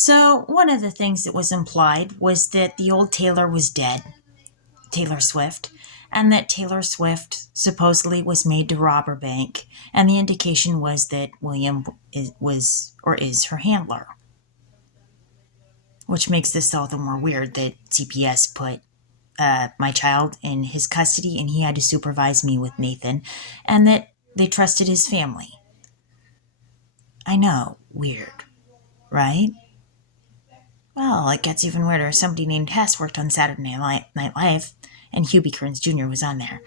So, one of the things that was implied was that the old Taylor was dead, Taylor Swift, and that Taylor Swift supposedly was made to rob her bank, and the indication was that William was or is her handler, which makes this all the more weird that CPS put my child in his custody and he had to supervise me with Nathan, and that they trusted his family. I know, weird, right? Well, it gets even weirder. Somebody named Hess worked on Saturday Night Live, and Hubie Kearns Jr. was on there.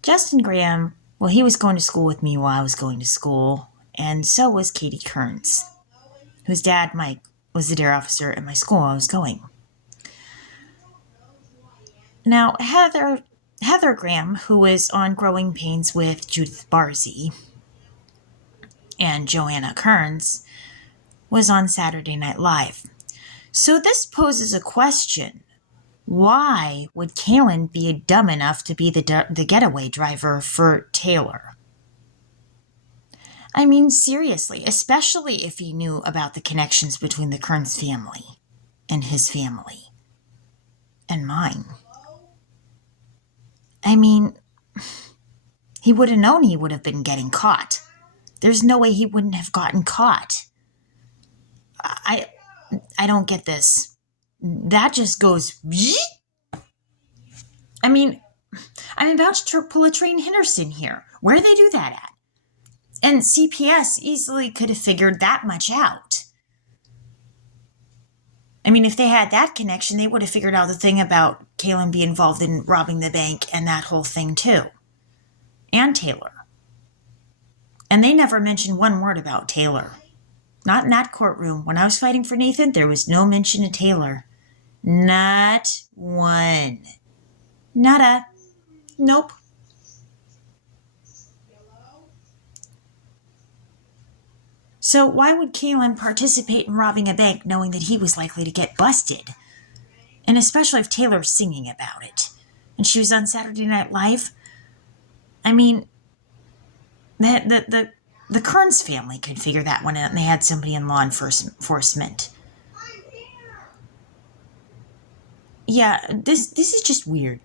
Justin Graham, well, he was going to school with me while I was going to school, and so was Katie Kearns, whose dad, Mike, was the dare officer at my school I was going. Now, Heather Graham, who was on Growing Pains with Judith Barzey and Joanna Kearns, was on Saturday Night Live. So this poses a question. Why would Kalen be dumb enough to be the getaway driver for Taylor? I mean, seriously, especially if he knew about the connections between the Kearns family and his family and mine. I mean, he would have known he would have been getting caught. There's no way he wouldn't have gotten caught. I don't get this. That just goes. I mean, I'm about to pull a train Henderson here. Where do they do that at? And CPS easily could have figured that much out. I mean, if they had that connection, they would have figured out the thing about Kalen being involved in robbing the bank and that whole thing too. And Taylor. And they never mentioned one word about Taylor. Not in that courtroom. When I was fighting for Nathan, there was no mention of Taylor. Not one. Nada. Nope. So why would Kalen participate in robbing a bank knowing that he was likely to get busted? And especially if Taylor's singing about it. And she was on Saturday Night Live. I mean, the Kearns family could figure that one out, and they had somebody in law enforcement. Yeah, this is just weird.